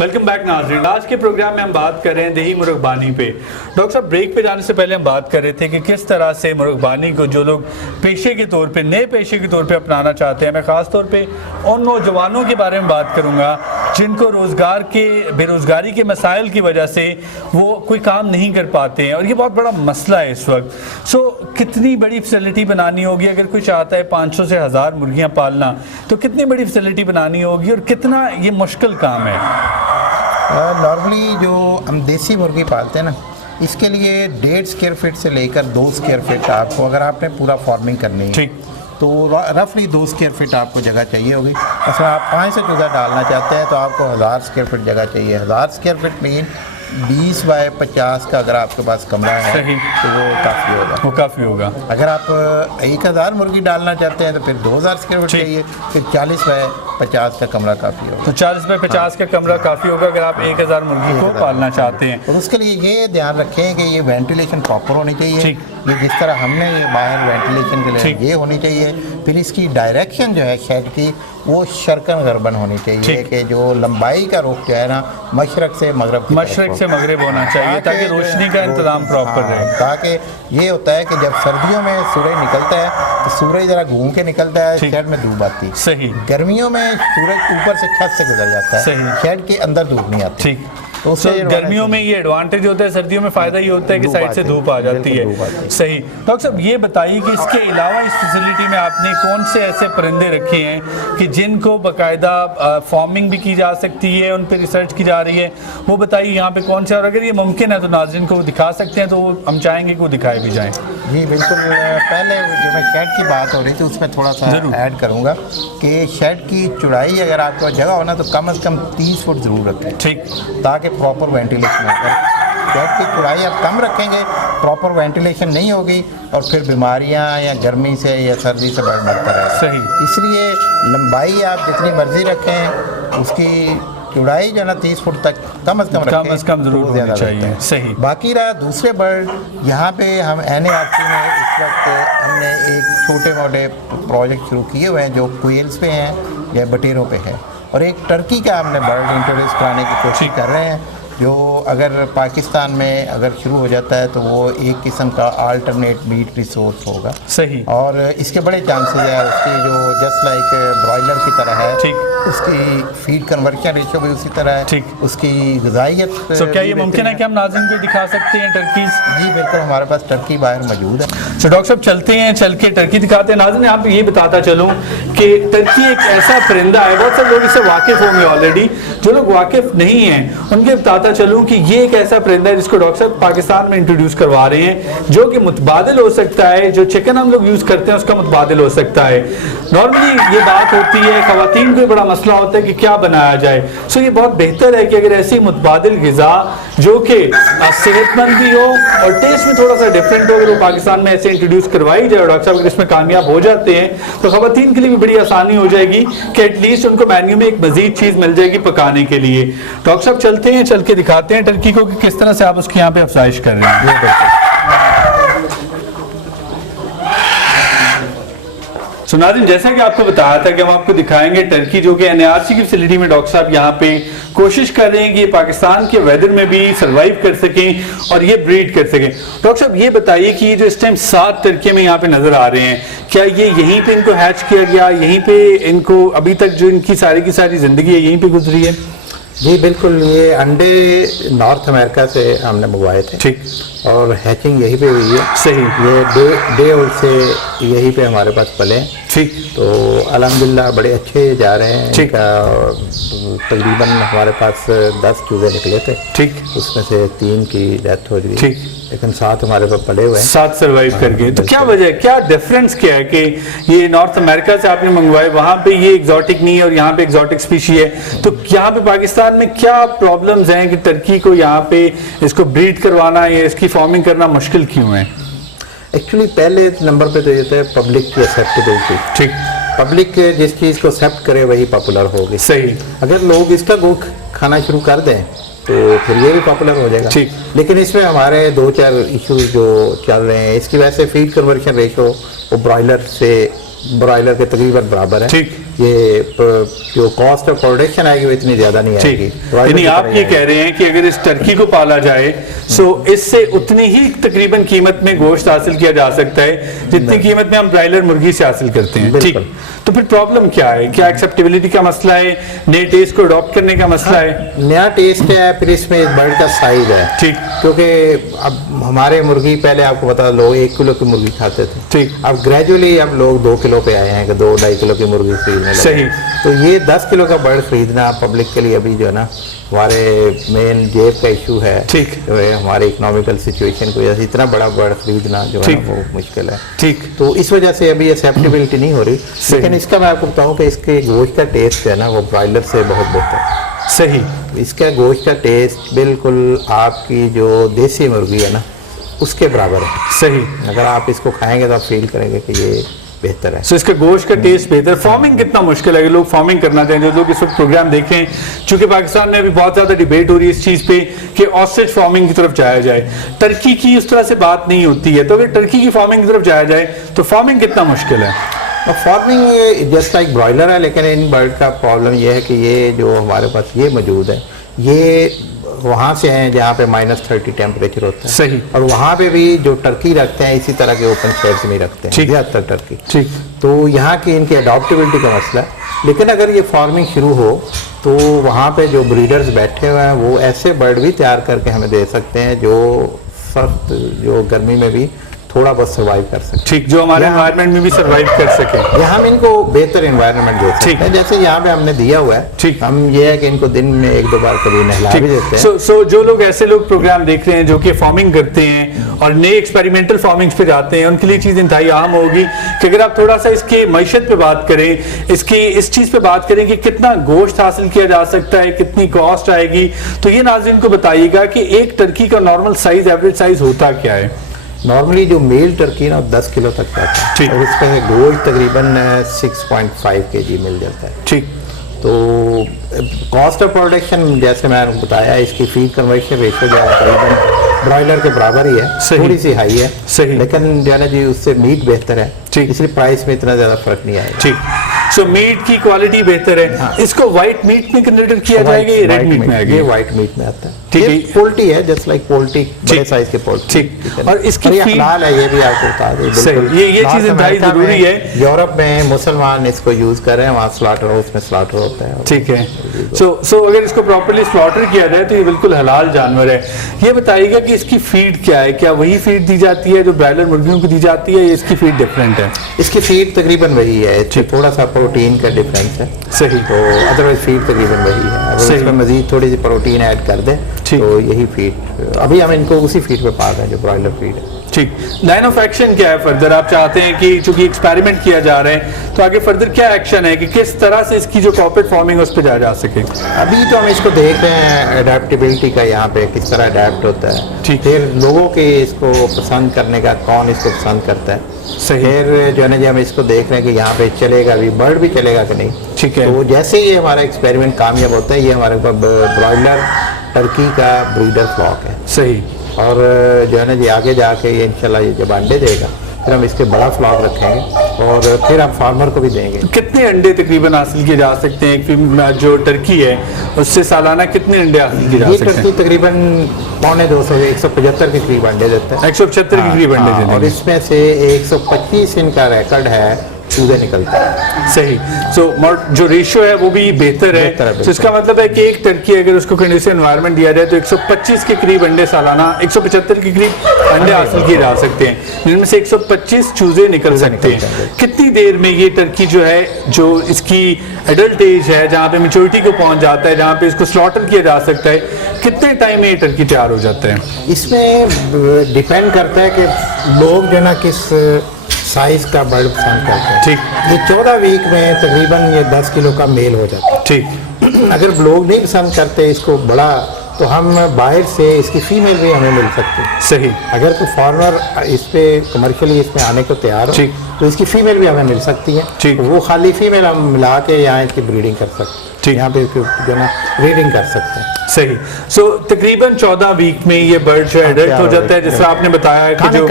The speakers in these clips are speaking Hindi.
वेलकम बैक नाज़रीन। आज के प्रोग्राम में हम बात कर रहे हैं दही मुर्गबानी पे। डॉक्टर साहब, ब्रेक पे जाने से पहले हम बात कर रहे थे कि किस तरह से मुर्गबानी को जो लोग पेशे के तौर पे, नए पेशे के तौर पे अपनाना चाहते हैं, मैं ख़ास तौर पे उन नौजवानों के बारे में बात करूँगा जिनको बेरोज़गारी के मसाइल की वजह से वो कोई काम नहीं कर पाते हैं, और ये बहुत बड़ा मसला है इस वक्त। सो कितनी बड़ी फैसिलिटी बनानी होगी? अगर कोई चाहता है 500 से 1000 मुर्गियाँ पालना, तो कितनी बड़ी फैसिलिटी बनानी होगी और कितना ये मुश्किल काम है? नॉर्मली जो हम देसी मुर्गी पालते हैं ना, इसके लिए 1.5 स्क्वायर फीट से लेकर 2 स्क्वायर फीट आपको, अगर आपने पूरा फार्मिंग करनी है ठीक, तो रफली 2 स्क्वायर फीट आपको जगह चाहिए होगी। अगर आप 5 से चूज़ा डालना चाहते हैं तो आपको 1000 स्क्वायर फीट जगह चाहिए। 1000 स्क्वायर फीट मीन 20 बाय 50 का अगर आपके पास कमरा है तो वो काफ़ी होगा। वो काफ़ी होगा। अगर आप 1000 मुर्गी डालना चाहते हैं तो फिर 2000 स्क्वायर फीट चाहिए, फिर 40 बाय 50 का कमरा काफ़ी होगा। तो 40 बाय 50 का कमरा काफ़ी होगा अगर आप 1000 मुर्गी को पालना चाहते हैं। और उसके लिए ये ध्यान रखें कि ये वेंटिलेशन प्रॉपर होनी चाहिए। ये जिस तरह हमने ये बाहर वेंटिलेशन के लिए ये होनी चाहिए। फिर इसकी डायरेक्शन जो है शेड की, वो शर्कन गर्बन होनी चाहिए कि जो लंबाई का रुख जो है ना, मशरक से मगरब होना चाहिए ताकि रोशनी का इंतजाम प्रॉपर रहे। ताकि ये होता है कि जब सर्दियों में सूरज निकलता है तो सूरज जरा घूम के निकलता है, शेड में धूप आती है। सही। गर्मियों में सूरज ऊपर से छत से गुजर जाता है, सही। शेड के अंदर धूप नहीं आती। ठीक। तो गर्मियों में ये एडवांटेज होता है, सर्दियों में फ़ायदा ये होता है कि साइड से धूप आ जाती है। सही। डॉक्टर साहब, ये बताइए कि इसके अलावा इस फैसिलिटी में आपने कौन से ऐसे परिंदे रखे हैं कि जिनको बाकायदा फार्मिंग भी की जा सकती है, उन पर रिसर्च की जा रही है, वो बताइए यहाँ पे कौन से, और अगर ये मुमकिन है तो नाज़रीन को दिखा सकते हैं तो हम चाहेंगे कि वो दिखाए भी जाएँ। जी बिल्कुल। पहले जो मैं शेड की बात हो रही थी उसमें थोड़ा सा ऐड करूँगा कि शेड की चौड़ाई अगर आपको जगह हो ना तो कम से कम 30 फुट ज़रूर रखें। ठीक। ताकि प्रॉपर वेंटिलेशन हो। शेड की चौड़ाई आप कम रखेंगे, प्रॉपर वेंटिलेशन नहीं होगी और फिर बीमारियां या गर्मी से या सर्दी से बढ़ता रहेगा। सही। इसलिए लंबाई आप जितनी मर्जी रखें, उसकी चौड़ाई जो है ना 30 फुट तक कम से कम जरूर होनी चाहिए। सही। बाकी रहा दूसरे बर्ड, यहाँ पे हम NARC में इस वक्त हमने एक छोटे मोटे प्रोजेक्ट शुरू किए हुए हैं जो क्वेल्स पे हैं या बटेरों पे है, और एक टर्की का हमने बर्ड इंट्रोड्यूस कराने की कोशिश कर रहे हैं, जो अगर पाकिस्तान में अगर शुरू हो जाता है तो वो एक किस्म का अल्टरनेट मीट रिसोर्स होगा। सही। और इसके बड़े चांसेस है, उसकी जो जस्ट लाइक ब्रॉयलर की तरह है। ठीक। उसकी फीड कन्वर्शन रेशो भी उसी तरह है। ठीक। उसकी ग़िज़ाइयत। तो क्या ये मुमकिन है कि हम नाज़रीन को दिखा सकते हैं टर्कीज़? जी बिल्कुल, हमारे पास टर्की बाहर मौजूद है। तो डॉक्टर साहब चलते हैं, चल के टर्की दिखाते हैं। नाज़रीन, आप ये बताता चलूँ कि टर्की एक ऐसा परिंदा है, बहुत सारे लोग इससे वाकिफ़ होंगे ऑलरेडी, जो लोग वाकिफ़ नहीं हैं उनके बताता चलूं कि ये एक ऐसा परिंदा है जिसको डॉक्टर साहब पाकिस्तान में इंट्रोड्यूस करवा रहे हैं, जो कि मुतबादिल हो सकता है, जो चिकन हम लोग यूज़ करते हैं उसका मुतबादिल हो सकता है। नॉर्मली ये बात होती है, ख़वातीन को बड़ा मसला होता है कि क्या बनाया जाए। सो ये बहुत बेहतर है कि अगर ऐसी मुतबादिल ग़िज़ा जो कि सेहतमंद भी हो और टेस्ट में थोड़ा सा डिफरेंट हो, अगर वो पाकिस्तान में ऐसे इंट्रोड्यूस करवाई जाए, डॉक्टर साहब अगर इसमें कामयाब हो जाते हैं तो ख़वातीन के लिए भी बड़ी आसानी हो जाएगी कि एटलीस्ट उनको मेन्यू में एक मज़ीद चीज़ मिल जाएगी पकाने के लिए। डॉक्टर साहब चलते हैं, चल के दिखाते हैं टर्की को कि किस तरह से आप उसके यहाँ पे अफजाइश कर रहे हैं। नाज़रीन, जैसा कि आपको बताया था कि हम आपको दिखाएंगे टर्की, जो कि NARC की फैसिलिटी में डॉक्टर साहब यहाँ पे कोशिश कर रहे हैं कि ये पाकिस्तान के वेदर में भी सर्वाइव कर सकें और ये ब्रीड कर सकें। डॉक्टर साहब ये बताइए कि ये जो इस टाइम 7 टर्की में यहाँ पे नज़र आ रहे हैं, क्या ये यहीं पे इनको हैच किया गया, यहीं पे इनको अभी तक जो इनकी सारी की सारी ज़िंदगी है यहीं पर गुजरी है? जी बिल्कुल, ये अंडे नॉर्थ अमेरिका से हमने मंगवाए थे। ठीक। और हैचिंग यहीं पे हुई है। सही। ये डे ओल्ड से यहीं पे हमारे पास पले। ठीक। तो अल्हम्दुलिल्लाह बड़े अच्छे जा रहे हैं। ठीक। तकरीबन हमारे पास 10 चूजे निकले थे। ठीक। उसमें से 3 की डेथ हो रही है। ठीक। लेकिन 7 हमारे पास पले हुए हैं। 7 सर्वाइव करके। तो क्या वजह है, क्या डिफरेंस क्या है कि ये नॉर्थ अमेरिका से आपने मंगवाए, वहाँ पे ये एग्जॉटिक नहीं है और यहाँ पे एग्जॉटिक स्पीशी है, तो यहाँ पे पाकिस्तान में क्या प्रॉब्लम्स हैं कि टर्की को यहाँ पे इसको ब्रीड करवाना या इसकी फार्मिंग करना मुश्किल क्यों है? एक्चुअली पहले नंबर पे तो ये था पब्लिक की एक्सेप्टेबिलिटी। ठीक। पब्लिक जिस चीज़ को एक्सेप्ट करे वही पॉपुलर होगी। सही। अगर लोग इसका गोश्त खाना शुरू कर दें तो फिर ये भी पॉपुलर हो जाएगा। ठीक। लेकिन इसमें हमारे 2-4 इश्यूज जो चल रहे हैं, इसकी वजह से फीड कन्वर्शन रेशो वो ब्रॉयलर के तकरीबन बराबर है। ठीक। ये जो कॉस्ट ऑफ प्रोडक्शन आएगी वो इतनी ज्यादा नहीं आएगी। यानी आप ये कह रहे हैं कि अगर इस टर्की को पाला जाए तो इससे उतनी ही तकरीबन कीमत में गोश्त हासिल किया जा सकता है जितनी कीमत में हम ब्रायलर मुर्गी से हासिल करते हैं। ठीक, तो फिर प्रॉब्लम क्या है? क्या एक्सेप्टेबिलिटी का मसला है, नए टेस्ट को अडॉप्ट करने का मसला है? नया टेस्ट है, फिर इसमें इस बर्ड का साइज है। ठीक, क्योंकि अब हमारे मुर्गी पहले आपको पता, लोग 1 किलो की मुर्गी खाते थे। ठीक, अब ग्रेजुअली अब लोग 2 किलो पे आए हैं कि 2-2.5 किलो की मुर्गी खरीदने लगे। सही। तो ये 10 किलो का बर्ड खरीदना पब्लिक के लिए अभी जो है ना हमारे मेन जेब का इशू है। ठीक, जो है हमारे इकोनॉमिकल सिचुएशन को, जैसे इतना बड़ा बर्ड खरीदना जो है वो मुश्किल है। ठीक, तो इस वजह से अभी एक्सेप्टेबिलिटी नहीं हो रही। लेकिन इसका मैं आपको बताऊं कि इसके गोश्त का टेस्ट है ना वो ब्रॉयलर से बहुत बेहतर है। सही, इसका गोश्त का टेस्ट बिल्कुल आपकी जो देसी मुर्गी है ना उसके बराबर है। सही, अगर आप इसको खाएंगे तो आप फील करेंगे कि ये बेहतर है। सो इसका गोश्त का टेस्ट बेहतर। फार्मिंग कितना मुश्किल है? लोग फार्मिंग करना चाहें, जो लोग इस वक्त प्रोग्राम देख रहे हैं, चूंकि पाकिस्तान में अभी बहुत ज्यादा डिबेट हो रही है इस चीज पे कि ऑस्ट्रिच फार्मिंग की तरफ जाया जाए, टर्की की उस तरह से बात नहीं होती है, तो अगर टर्की की फार्मिंग की तरफ जाया जाए तो फार्मिंग कितना मुश्किल है? फार्मिंग जस्ट लाइक ब्रॉयलर है, लेकिन इन बर्ड का प्रॉब्लम ये है कि ये जो हमारे पास ये मौजूद है ये वहाँ से हैं जहाँ पे -30 टेम्परेचर होता है। सही। और वहाँ पे भी जो टर्की रखते हैं इसी तरह के ओपन शेड्स में रखते हैं ज़्यादातर टर्की। ठीक, तो यहाँ की इनकी अडॉप्टेबिलिटी का मसला है। लेकिन अगर ये फार्मिंग शुरू हो तो वहाँ पे जो ब्रीडर्स बैठे हुए हैं वो ऐसे बर्ड भी तैयार करके हमें दे सकते हैं जो सख्त जो गर्मी में भी थोड़ा बहुत सर्वाइव कर सके। ठीक, जो हमारे एनवायरनमेंट में भी सर्वाइव कर सके। यहाँ हम इनको बेहतर एनवायरनमेंट दे सकते हैं, जैसे यहाँ पे हमने दिया हुआ है। ठीक, हम ये है कि इनको दिन में 1-2 बार कभी नहला भी देते हैं। सो जो लोग ऐसे लोग प्रोग्राम देख रहे हैं जो कि फार्मिंग करते हैं और नए एक्सपेरिमेंटल फार्मिंग्स पे जाते हैं, उनके लिए चीज़ इंतहाई अहम होगी कि अगर आप थोड़ा सा इसके मईशत पे बात करें, इसकी इस चीज़ पे बात करें कि कितना गोश्त हासिल किया जा सकता है, कितनी कॉस्ट आएगी, तो ये नाज़रीन को बताइएगा कि एक टर्की का नॉर्मल साइज, एवरेज साइज होता क्या है? नॉर्मली जो मेल टर्की ना 10 किलो तक जाता है। ठीक, और उसका गोश्त तकरीबन 6.5 kg मिल जाता है। ठीक, तो कॉस्ट ऑफ प्रोडक्शन जैसे मैंने बताया इसकी फीड कन्वर्शन रेशो जो है तकरीबन ब्रॉयलर के बराबर ही है, थोड़ी सी हाई है। सही, लेकिन जो है ना जी उससे मीट बेहतर है। ठीक, इसलिए प्राइस में इतना ज़्यादा फर्क नहीं आएगा। ठीक, सो मीट की क्वालिटी बेहतर है। हाँ। इसको व्हाइट मीट में कन्वर्ट किया जाएगा, ये रेड मीट में आएगा? ये व्हाइट मीट में आता है। ठीक है, पोल्ट्री है जस्ट लाइक पोल्ट्री, बड़े साइज के पोल्ट्री। ठीक, और इसकी हलाल है, ये भी आपको बता दें। सही, ये चीज़ इंतहाई जरूरी है। यूरोप में मुसलमान इसको यूज कर रहे हैं, वहाँ स्लॉटर हाउस में स्लॉटर होता है। ठीक है, सो अगर इसको प्रॉपर्ली स्लॉटर किया जाए तो ये बिल्कुल हलाल जानवर है। ये बताइएगा कि इसकी फीड क्या है? क्या वही फीड दी जाती है जो ब्रायलर मुर्गियों को दी जाती है, या इसकी फीड डिफरेंट है? इसकी फीड तकरीबन वही है, थोड़ा सा प्रोटीन का डिफरेंस है। सही, तो अदरवाइज फीड तकरीबन वही है। अगर इसमें मजीद थोड़ी सी प्रोटीन ऐड कर दें तो यही फीड, अभी हम इनको उसी फीड पे पा रहे हैं जो ब्रॉयलर फीड है। ठीक, लाइन ऑफ एक्शन क्या है फर्दर? आप चाहते हैं कि चूंकि एक्सपेरिमेंट किया जा रहा है तो आगे फर्दर क्या एक्शन है कि किस तरह से इसकी जो कॉर्पोरेट फार्मिंग उस पर जा सके? अभी तो हम इसको देख रहे हैं अडेप्टेबिलिटी का, यहाँ पे किस तरह अडेप्ट होता है। ठीक, फिर लोगों के इसको पसंद करने का, कौन इसको पसंद करता है। सही, फिर जो है ना जी हम इसको देख रहे हैं कि यहाँ पे चलेगा भी, बर्ड भी चलेगा कि नहीं। ठीक है, तो जैसे ही हमारा एक्सपेरिमेंट कामयाब होता है, ये हमारे पास ब्रॉयलर टर्की का ब्रीडर फ्लॉक है। सही, और जो है ना जी आगे जाके ये इंशाल्लाह ये जब अंडे देगा फिर हम इसके बड़ा फ्लॉक रखेंगे और फिर हम फार्मर को भी देंगे। कितने अंडे तकरीबन हासिल किए जा सकते हैं? एक जो टर्की है उससे सालाना कितने अंडे हासिल किए जा सकते हैं? ये टर्की तकरीबन 175 के करीब अंडे देता है। 175 के करीब अंडे देते हैं। और इसमें से 125 इनका रिकॉर्ड है चूजे निकलते हैं। सही, सो जो रेशियो है वो भी बेहतर है। तो इसका मतलब है कि एक टर्की अगर उसको कंडीशन एनवायरनमेंट दिया जाए तो 125 के करीब अंडे सालाना, 175 के करीब अंडे हासिल किए जा सकते हैं, जिनमें से 125 चूजे निकल सकते हैं। कितनी देर में ये टर्की जो है, जो इसकी एडल्ट एज है, जहाँ पे मेच्योरिटी को पहुंच जाता है, जहाँ पे इसको स्लॉटर किया जा सकता है, कितने टाइम में ये टर्की तैयार हो जाता है? इसमें डिपेंड करता है कि लोग जो ना किस साइज का बर्ड पसंद करते हैं। ठीक, ये 14 वीक में तकरीबन ये 10 किलो का मेल हो जाता है। ठीक, अगर लोग नहीं पसंद करते इसको बड़ा तो हम बाहर से इसकी फीमेल भी हमें मिल सकती है। सही, अगर कोई फॉर्मर इस पे कमर्शियली इसमें आने को तैयार हो तो इसकी फीमेल भी हमें मिल सकती है। ठीक, वो खाली फीमेल हम मिला के यहाँ इसकी ब्रीडिंग कर सकते हैं। ठीक। यहाँ पे जो है ना रीडिंग कर सकते हैं। सही। सो तकरीबन 14 वीक में ये बर्ड जो एडल्ट हो जाता है, जिससे आपने बताया कि जो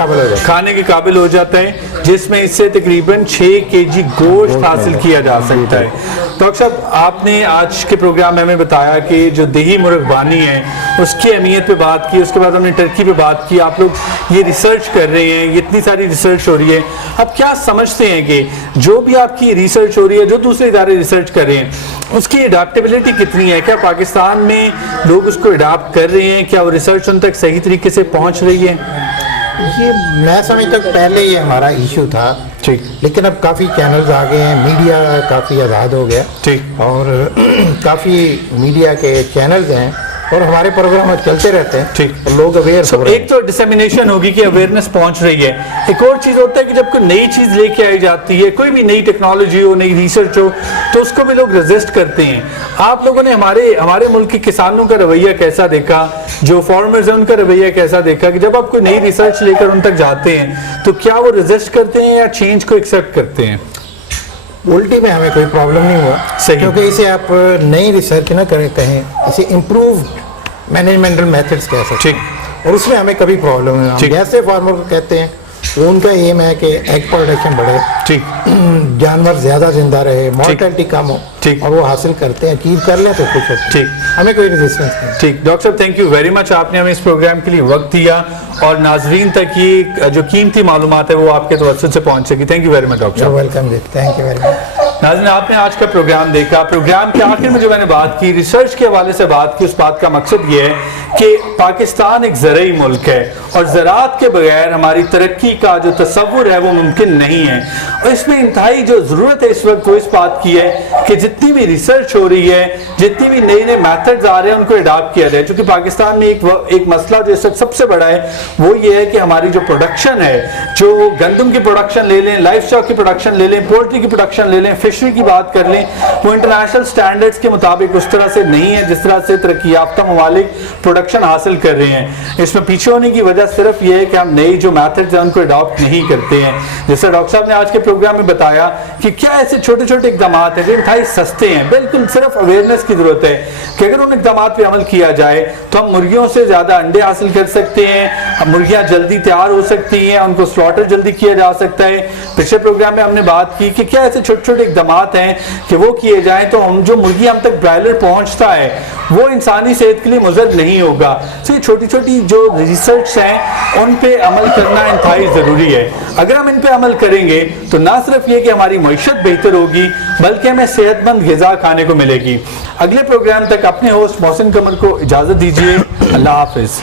खाने के काबिल हो जाता है, जिसमें इससे तकरीबन 6 केजी गोश्त हासिल किया जा सकता है। डॉक्टर साहब, आपने आज के प्रोग्राम में हमें बताया कि जो देही मुर्गबानी है उसकी अहमियत पे बात की, उसके बाद हमने टर्की पे बात की। आप लोग ये रिसर्च कर रहे हैं, इतनी सारी रिसर्च हो रही है, आप क्या समझते हैं कि जो भी आपकी रिसर्च हो रही है, जो दूसरे इदारे रिसर्च कर रहे हैं, उसकी अडाप्टेबिलिटी कितनी है? क्या पाकिस्तान में लोग उसको अडाप्ट कर रहे हैं? क्या वो रिसर्च उन तक सही तरीके से पहुंच रही है? ये मैं समझता हूँ पहले ये हमारा इशू था, ठीक, लेकिन अब काफ़ी चैनल्स आ गए हैं, मीडिया काफ़ी आज़ाद हो गया, ठीक, और काफ़ी मीडिया के चैनल्स हैं और हमारे प्रोग्राम चलते रहते हैं, ठीक, और लोग अवेयर हो रहे हैं। एक तो डिसेमिनेशन होगी कि अवेयरनेस पहुंच रही है। एक और चीज होता है कि जब कोई नई चीज लेके आई जाती है, कोई भी नई टेक्नोलॉजी हो, नई रिसर्च हो, तो उसको भी लोग रेजिस्ट करते हैं। आप लोगों ने हमारे मुल्क के किसानों का रवैया कैसा देखा, जो फार्मर्स हैं उनका रवैया कैसा देखा कि जब आप कोई नई रिसर्च लेकर उन तक जाते हैं तो क्या वो रेजिस्ट करते हैं या चेंज को एक्सेप्ट करते हैं? उल्टी में हमें कोई प्रॉब्लम नहीं हुआ, क्योंकि इसे आप नई रिसर्च ना करें, कहें इसे इम्प्रूव मैनेजमेंटल मेथड्स कह सकते हैं, और उसमें हमें कभी प्रॉब्लम नहीं है। जैसे फार्मर को कहते हैं, उनका एम है कि एग प्रोडक्शन बढ़े, ठीक, जानवर ज्यादा जिंदा रहे, मॉर्टेलिटी कम हो, ठीक, और वो हासिल करते हैं, अचीव कर लें तो कुछ होता है, ठीक, हमें कोई रेजिस्टेंस नहीं। ठीक। डॉक्टर साहब, थैंक यू वेरी मच, आपने हमें इस प्रोग्राम के लिए वक्त दिया और नाजरीन तक ये जो कीमती मालूमात है वो आपके तवज्जुह से पहुंच सकी। Thank you very much doctor साहब। Welcome, thank you very much. नाज़रीन, आपने आज का प्रोग्राम देखा। प्रोग्राम के आखिर में जो मैंने बात की, रिसर्च के हवाले से बात की, उस बात का मकसद ये है कि पाकिस्तान एक ज़राई मुल्क है और ज़राअत के बगैर हमारी तरक्की का जो तसव्वुर है वो मुमकिन नहीं है। और इसमें इंतहाई जो ज़रूरत है इस वक्त वो इस बात की है कि जितनी भी रिसर्च हो रही है, जितनी भी नए नए मैथड्स आ रहे हैं, उनको अडॉप्ट किया जाए। क्योंकि पाकिस्तान में एक मसला जो इस वक्त सबसे बड़ा है वो ये है कि हमारी जो प्रोडक्शन है, जो गंदम की प्रोडक्शन ले लें, लाइफ स्टॉक की प्रोडक्शन ले लें, पोल्ट्री की प्रोडक्शन ले लें, फिशरी की बात कर लें, वो इंटरनेशनल स्टैंडर्ड्स के मुताबिक उस तरह से नहीं है जिस तरह से तरक्की याफ्ता ममालिक प्रोडक्शन हासिल कर रहे हैं। इसमें पीछे होने की वजह सिर्फ ये है कि हम नई जो मैथड्स हैं उनको अडॉप्ट नहीं करते हैं। जैसे डॉक्टर साहब ने आज के प्रोग्राम में बताया कि क्या ऐसे छोटे छोटे इकदाम हैं जो इंतहाई सस्ते हैं, बिल्कुल सिर्फ अवेयरनेस की जरूरत है कि अगर उन इकदाम पर अमल किया जाए तो हम मुर्गियों से ज्यादा अंडे हासिल कर सकते हैं, मुर्गियां जल्दी तैयार हो सकती हैं, उनको स्लॉटर जल्दी किया जा सकता है। पिछले प्रोग्राम में हमने बात की कि क्या ऐसे छोटे छोटे इकदाम हैं कि वो किए जाए तो हम जो मुर्गी हम तक ब्रायलर पहुंचता है वो इंसानी सेहत के लिए मुज़र नहीं होगा। तो ये छोटी छोटी जो रिसर्च हैं उन पे अमल करना इंतहाई ज़रूरी है। अगर हम इन पे अमल करेंगे तो ना सिर्फ ये कि हमारी मईशत बेहतर होगी बल्कि हमें सेहतमंद ग़िज़ा खाने को मिलेगी। अगले प्रोग्राम तक अपने होस्ट मोहसिन कमर को इजाज़त दीजिए। अल्लाह हाफिज़।